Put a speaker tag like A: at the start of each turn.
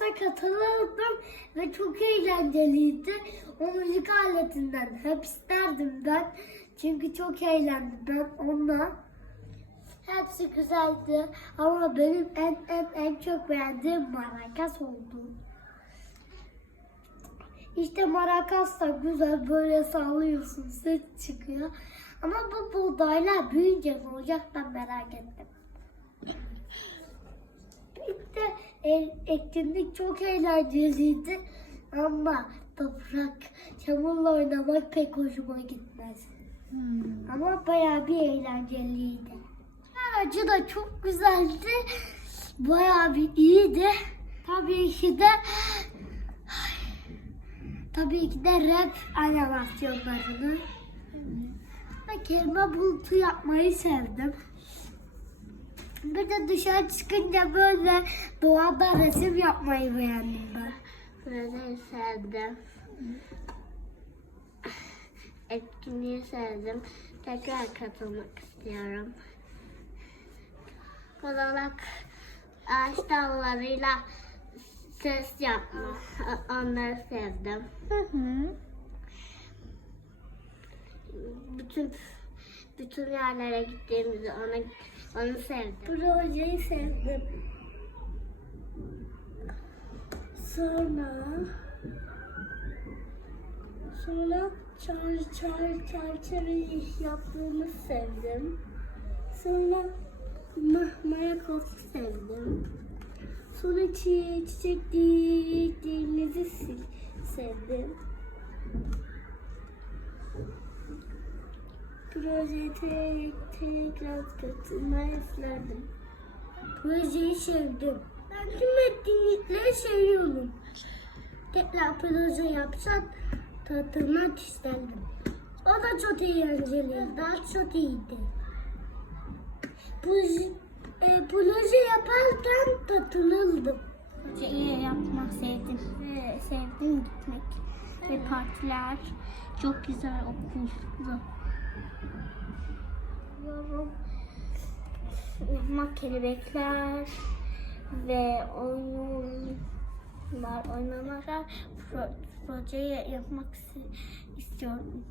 A: Marakas'a katılırdım ve çok eğlenceliydi. O müzik aletinden hep isterdim ben. Çünkü çok eğlendim ben onunla. Hepsi güzeldi ama benim en en en çok beğendiğim marakas oldu. İşte marakas da güzel böyle sallıyorsun ses çıkıyor. Ama bu buğdaylar büyüyünce ne olacak ben merak ettim. Bir de e- etkinlik çok eğlenceliydi ama toprak çamurla oynamak pek hoşuma gitmez. Ama bayağı bir eğlenceliydi. Aracı da çok güzeldi. Bayağı bir iyiydi. Tabii ki de tabii ki de rap animasyonlarını ve kelime bulutu yapmayı sevdim. Bir de dışarı çıkınca böyle doğada resim yapmayı beğendim ben.
B: Projeyi sevdim. Etkinliği sevdim. Tekrar katılmak istiyorum. Olarak ağaç dallarıyla ses yapma. Onları sevdim. Bütün bütün yerlere gittiğimizde onu onu sevdim.
A: Projeyi sevdim. Sonra sonra çay çay çerçeve yaptığımı sevdim. Sonra mayakosu sevdim. Sonra çi- çiçek diktiğimizi sevdim. Projeye tek, tekrar katılmayı isterdim. Projeyi sevdim. Ben tüm etkinlikleri seviyorum. Tekrar proje yapsam katılmak isterdim. O da çok eğlenceliydi. Daha çok iyiydi. Proje, e, proje yaparken katılırdım.
B: Projeyi yapmak sevdim. Sevdim gitmek. Ve partiler çok güzel okuldu. Yapmak kelebekler ve oyunlar, oynamalar pro, projeyi yapmak istiyorum.